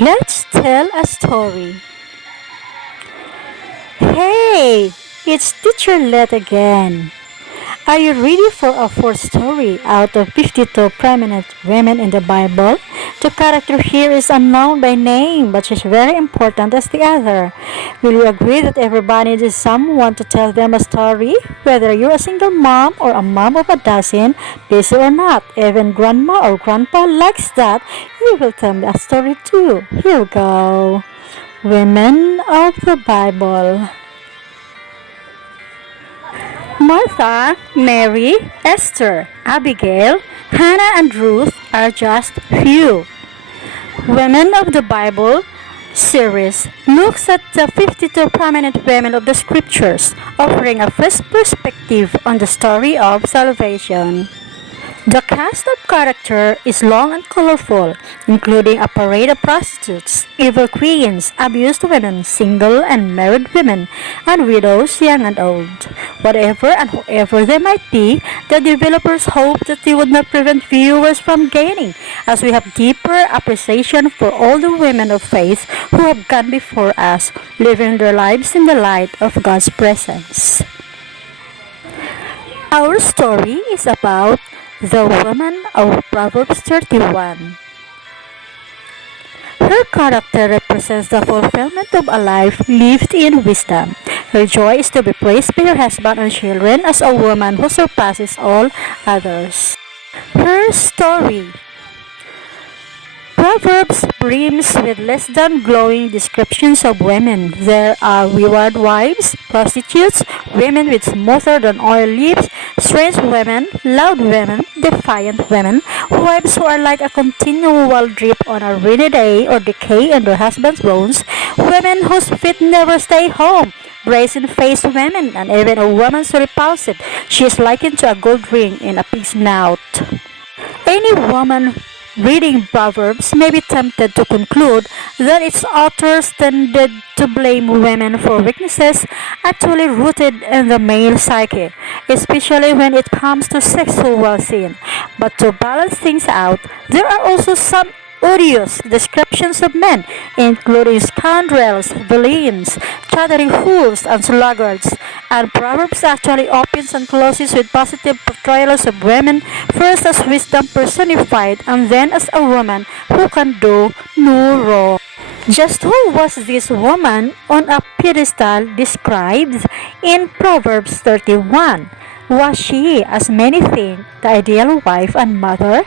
Let's tell a story. Hey, it's Teacher Let again. Are you ready for a fourth story out of 52 prominent women in the Bible? The character here is unknown by name, but she's very important as the other. Will you agree that everybody needs someone to tell them a story? Whether you're a single mom or a mom of a dozen, busy or not, even grandma or grandpa likes that, you will tell me a story too. Here we go. Women of the Bible. Martha, Mary, Esther, Abigail, Hannah, and Ruth are just few. Women of the Bible series looks at the 52 prominent women of the scriptures, offering a fresh perspective on the story of salvation. The cast of character is long and colorful, including a parade of prostitutes, evil queens, abused women, single and married women, and widows, young and old. Whatever and whoever they might be, the developers hope that they would not prevent viewers from gaining, as we have deeper appreciation for all the women of faith who have gone before us, living their lives in the light of God's presence. Our story is about the woman of Proverbs 31. Her character represents the fulfillment of a life lived in wisdom. Her joy is to be praised by her husband and children as a woman who surpasses all others. Her story. Proverbs brims with less than glowing descriptions of women. There are wayward wives, prostitutes, women with smoother than oil lips, strange women, loud women, defiant women, wives who are like a continual drip on a rainy day or decay in their husband's bones, women whose feet never stay home, brazen-faced women, and even a woman so repulsive she is likened to a gold ring in a pig's snout. Any woman reading Proverbs may be tempted to conclude that its authors tended to blame women for weaknesses actually rooted in the male psyche, especially when it comes to sexual sin. But to balance things out, there are also some odious descriptions of men, including scoundrels, villains, chattering fools, and sluggards. And Proverbs actually opens and closes with positive portrayals of women, first as wisdom personified, and then as a woman who can do no wrong. Just who was this woman on a pedestal described in Proverbs 31? Was she, as many think, the ideal wife and mother?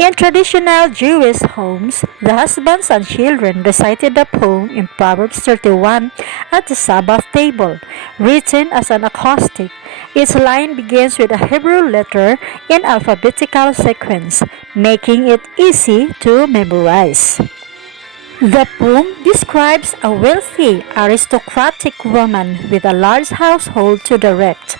In traditional Jewish homes, the husbands and children recited the poem in Proverbs 31 at the Sabbath table, written as an acrostic. Each line begins with a Hebrew letter in alphabetical sequence, making it easy to memorize. The poem describes a wealthy, aristocratic woman with a large household to direct.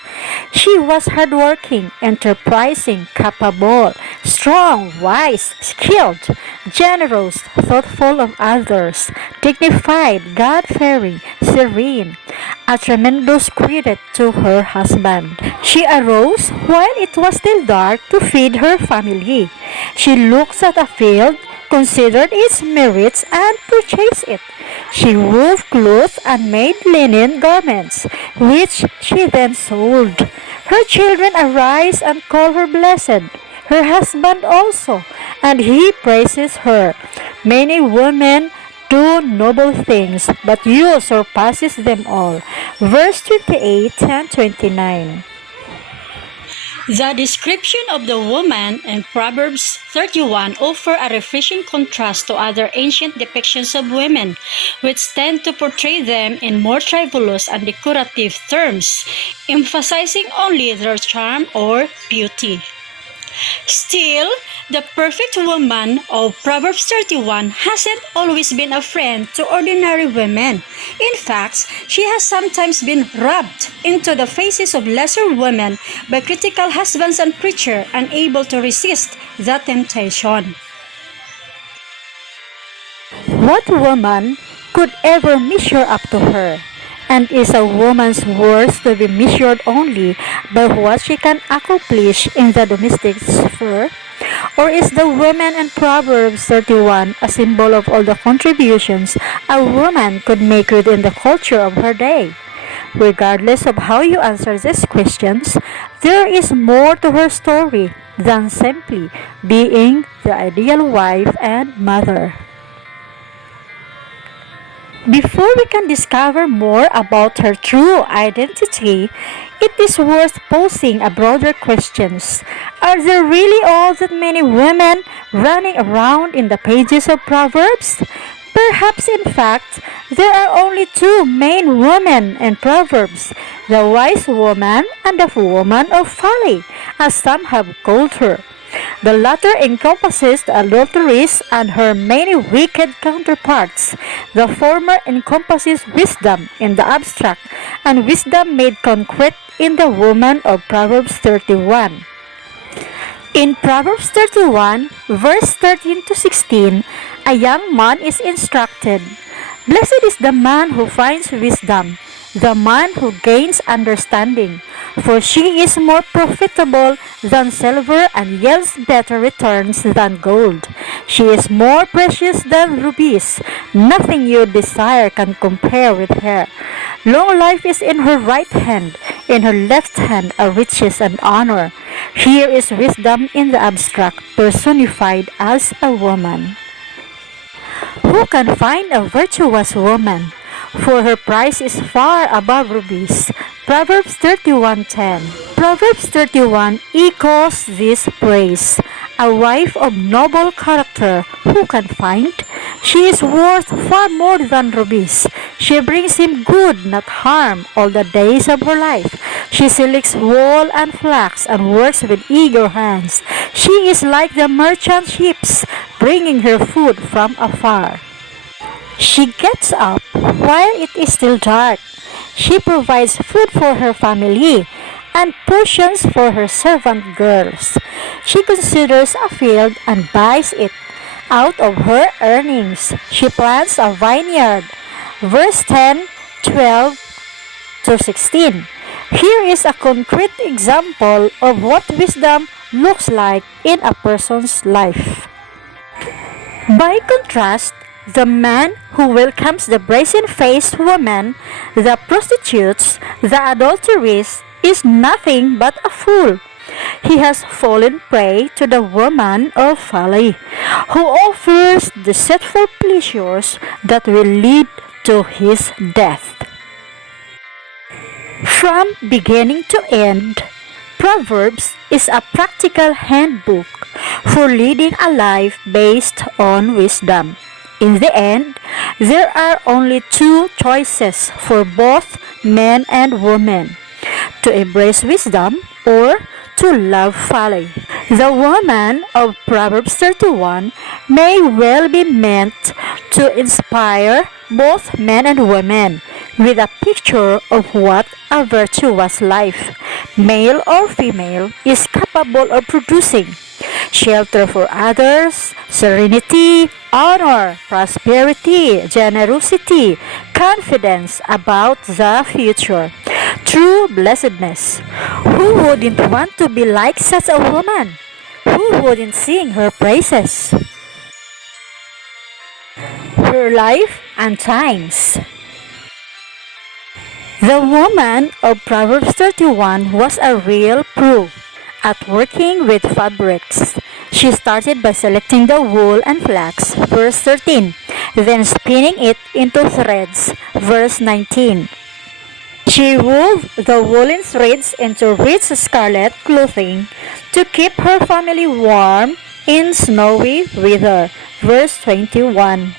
She was hardworking, enterprising, capable, strong, wise, skilled, generous, thoughtful of others, dignified, God-fearing, serene, a tremendous credit to her husband. She arose while it was still dark to feed her family. She looks at a field, considered its merits, and purchased it. She wove cloth and made linen garments, which she then sold. Her children arise and call her blessed, her husband also, and he praises her. Many women do noble things, but you surpasses them all. Verse 28 and 29. The description of the woman in Proverbs 31 offer a refreshing contrast to other ancient depictions of women, which tend to portray them in more frivolous and decorative terms, emphasizing only their charm or beauty. Still, the perfect woman of Proverbs 31 hasn't always been a friend to ordinary women. In fact, she has sometimes been rubbed into the faces of lesser women by critical husbands and preachers unable to resist the temptation. What woman could ever measure up to her? And is a woman's worth to be measured only by what she can accomplish in the domestic sphere? Or is the woman in Proverbs 31 a symbol of all the contributions a woman could make within the culture of her day? Regardless of how you answer these questions, there is more to her story than simply being the ideal wife and mother. Before we can discover more about her true identity, it is worth posing a broader questions. Are there really all that many women running around in the pages of Proverbs? Perhaps in fact, there are only two main women in Proverbs, the wise woman and the woman of folly, as some have called her. The latter encompasses the adulteress and her many wicked counterparts. The former encompasses wisdom in the abstract and wisdom made concrete in the woman of Proverbs 31. In Proverbs 31, verse 13 to 16, a young man is instructed, "Blessed is the man who finds wisdom, the man who gains understanding, for she is more profitable than silver and yields better returns than gold. She is more precious than rubies. Nothing you desire can compare with her. Long life is in her right hand, in her left hand are riches and honor." Here is wisdom in the abstract, personified as a woman. Who can find a virtuous woman? For her price is far above rubies. Proverbs 31:10. Proverbs 31 echoes this praise. A wife of noble character, who can find? She is worth far more than rubies. She brings him good, not harm, all the days of her life. She selects wool and flax and works with eager hands. She is like the merchant ships, bringing her food from afar. She gets up while it is still dark. She provides food for her family and portions for her servant girls. She considers a field and buys it. Out of her earnings, she plants a vineyard. Verse 10, 12 to 16. Here is a concrete example of what wisdom looks like in a person's life. By contrast, the man who welcomes the brazen-faced woman, the prostitutes, the adulteress, is nothing but a fool. He has fallen prey to the woman of folly, who offers deceitful pleasures that will lead to his death. From beginning to end, Proverbs is a practical handbook for leading a life based on wisdom. In the end, there are only two choices for both men and women: to embrace wisdom or to love folly. The woman of Proverbs 31 may well be meant to inspire both men and women with a picture of what a virtuous life, male or female, is capable of producing: shelter for others, serenity, honor, prosperity, generosity, confidence about the future, true blessedness. Who wouldn't want to be like such a woman? Who wouldn't sing her praises? Her life and times. The woman of Proverbs 31 was a real pro at working with fabrics. She started by selecting the wool and flax, verse 13, then spinning it into threads, verse 19. She wove the woolen threads into rich scarlet clothing to keep her family warm in snowy weather, verse 21.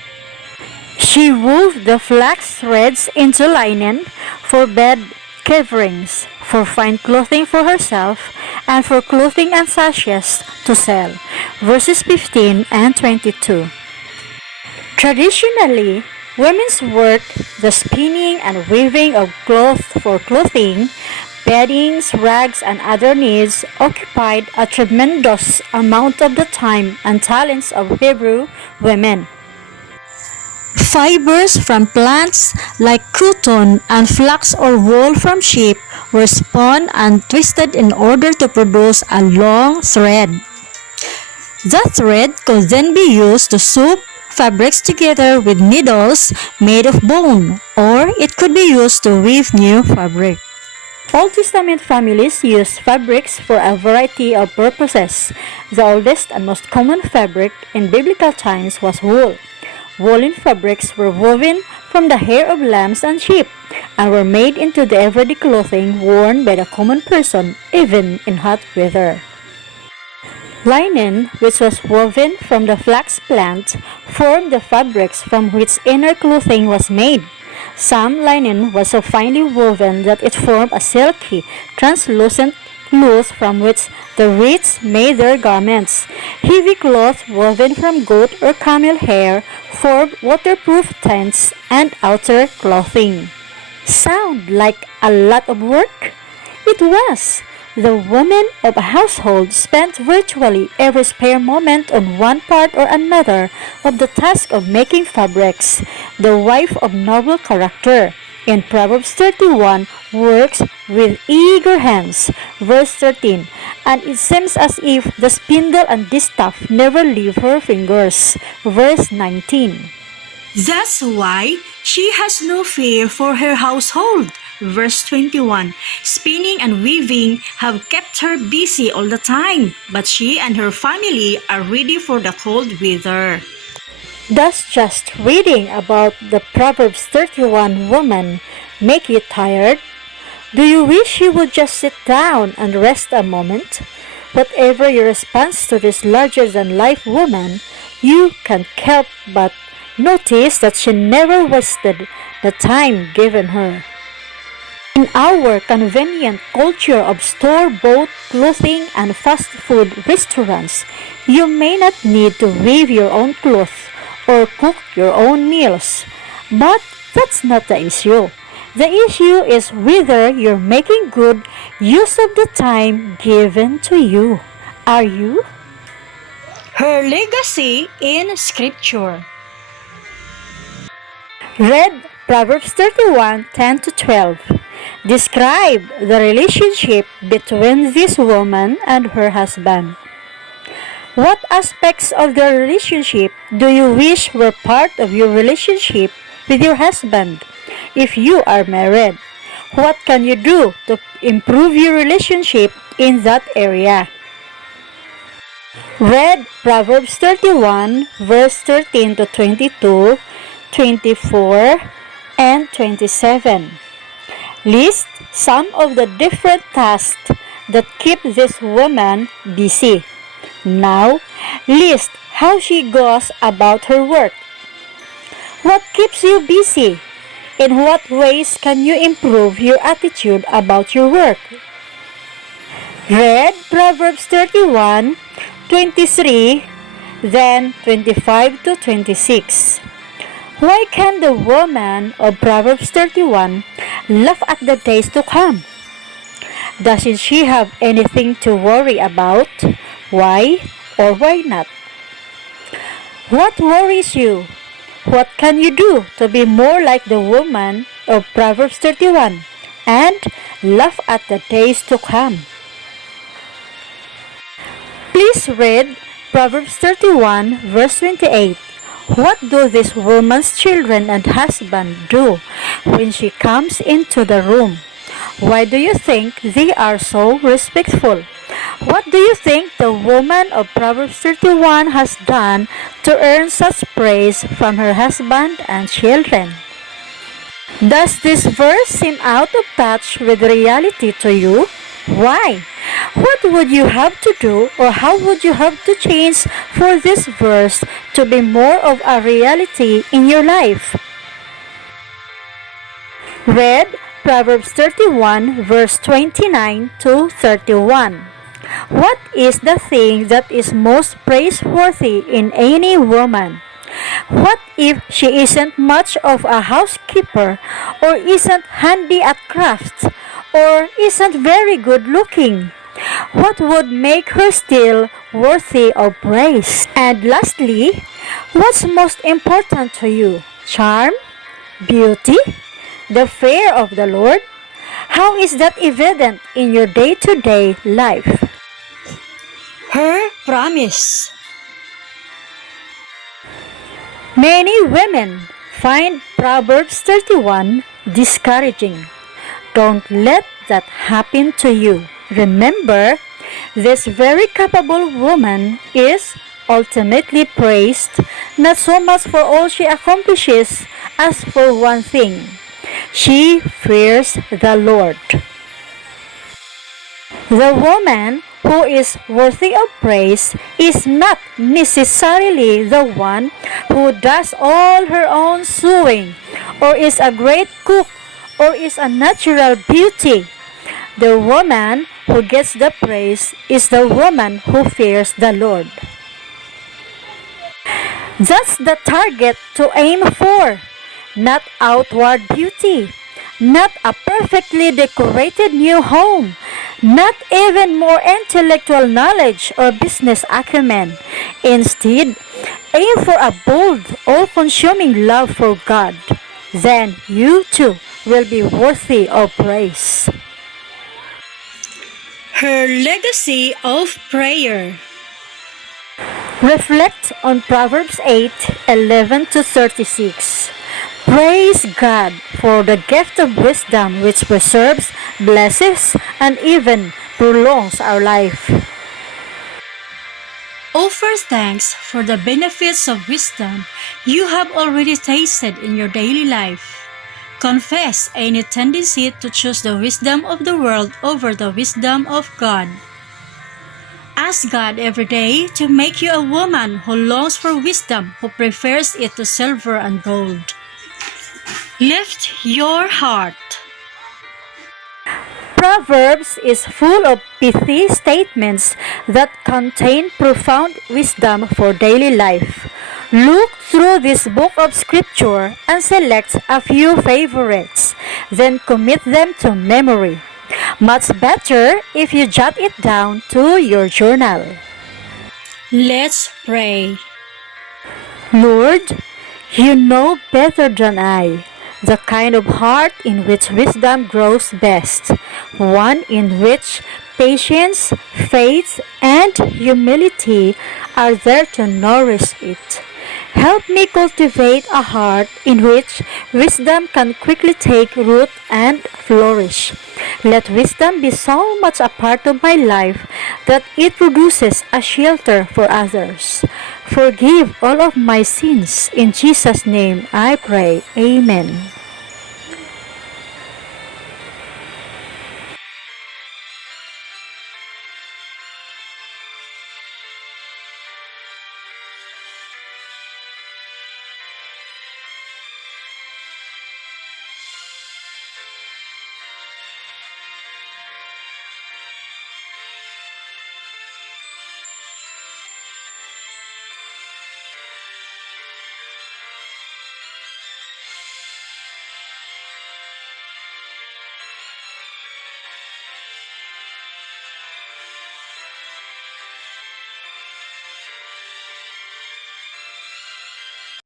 She wove the flax threads into linen for bed coverings, for fine clothing for herself, and for clothing and sashes to sell. Verses 15 and 22. Traditionally, women's work, the spinning and weaving of cloth for clothing, beddings, rags, and other needs, occupied a tremendous amount of the time and talents of Hebrew women. Fibers from plants like cotton and flax or wool from sheep were spun and twisted in order to produce a long thread. The thread could then be used to sew fabrics together with needles made of bone, or it could be used to weave new fabric. Old Testament families used fabrics for a variety of purposes. The oldest and most common fabric in biblical times was wool. Woolen fabrics were woven from the hair of lambs and sheep, and were made into the everyday clothing worn by the common person, even in hot weather. Linen, which was woven from the flax plant, formed the fabrics from which inner clothing was made. Some linen was so finely woven that it formed a silky, translucent cloth from which the reeds made their garments. Heavy cloth woven from goat or camel hair formed waterproof tents and outer clothing. Sound like a lot of work? It was. The woman of a household spent virtually every spare moment on one part or another of the task of making fabrics. The wife of noble character, in Proverbs 31, works with eager hands. Verse 13, and it seems as if the spindle and distaff never leave her fingers. Verse 19. That's why she has no fear for her household. Verse 21, spinning and weaving have kept her busy all the time, but she and her family are ready for the cold weather. Does just reading about the Proverbs 31 woman make you tired? Do you wish you would just sit down and rest a moment? Whatever your response to this larger-than-life woman, you can't help but notice that she never wasted the time given her. In our convenient culture of store-bought clothing and fast food restaurants, you may not need to weave your own clothes or cook your own meals. But that's not the issue. The issue is whether you're making good use of the time given to you. Are you? Her legacy in Scripture. Read Proverbs 31, 10-12. Describe the relationship between this woman and her husband. What aspects of the relationship do you wish were part of your relationship with your husband? If you are married, what can you do to improve your relationship in that area? Read Proverbs 31, verse 13-22, 24, and 27. List some of the different tasks that keep this woman busy. Now, list how she goes about her work. What keeps you busy? In what ways can you improve your attitude about your work? Read Proverbs 31, 23, then 25-26. Why can the woman of Proverbs 31 laugh at the days to come? Doesn't she have anything to worry about? Why or why not? What worries you? What can you do to be more like the woman of Proverbs 31 and laugh at the days to come? Please read Proverbs 31 verse 28. What do this woman's children and husband do when she comes into the room? Why do you think they are so respectful? What do you think the woman of Proverbs 31 has done to earn such praise from her husband and children? Does this verse seem out of touch with reality to you? Why? What would you have to do, or how would you have to change for this verse to be more of a reality in your life? Read Proverbs 31 verse 29-31. What is the thing that is most praiseworthy in any woman? What if she isn't much of a housekeeper, or isn't handy at crafts, or isn't very good looking? What would make her still worthy of praise? And lastly, what's most important to you? Charm? Beauty? The fear of the Lord? How is that evident in your day-to-day life? Her promise. Many women find Proverbs 31 discouraging. Don't let that happen to you. Remember, this very capable woman is ultimately praised not so much for all she accomplishes as for one thing. She fears the Lord. The woman who is worthy of praise is not necessarily the one who does all her own sewing, or is a great cook, or is a natural beauty. The woman who gets the praise is the woman who fears the Lord. That's the target to aim for, not outward beauty, not a perfectly decorated new home, not even more intellectual knowledge or business acumen. Instead, aim for a bold, all-consuming love for God. Then you too will be worthy of praise. Her legacy of prayer. Reflect on Proverbs 8:11-36. Praise God for the gift of wisdom which preserves, blesses, and even prolongs our life. Offer thanks for the benefits of wisdom you have already tasted in your daily life. Confess any tendency to choose the wisdom of the world over the wisdom of God. Ask God every day to make you a woman who longs for wisdom, who prefers it to silver and gold. Lift your heart. Proverbs is full of pithy statements that contain profound wisdom for daily life. Look through this book of scripture and select a few favorites, then commit them to memory. Much better if you jot it down to your journal. Let's pray. Lord, you know better than I the kind of heart in which wisdom grows best, one in which patience, faith, and humility are there to nourish it. Help me cultivate a heart in which wisdom can quickly take root and flourish. Let wisdom be so much a part of my life that it produces a shelter for others. Forgive all of my sins. In Jesus' name I pray. Amen.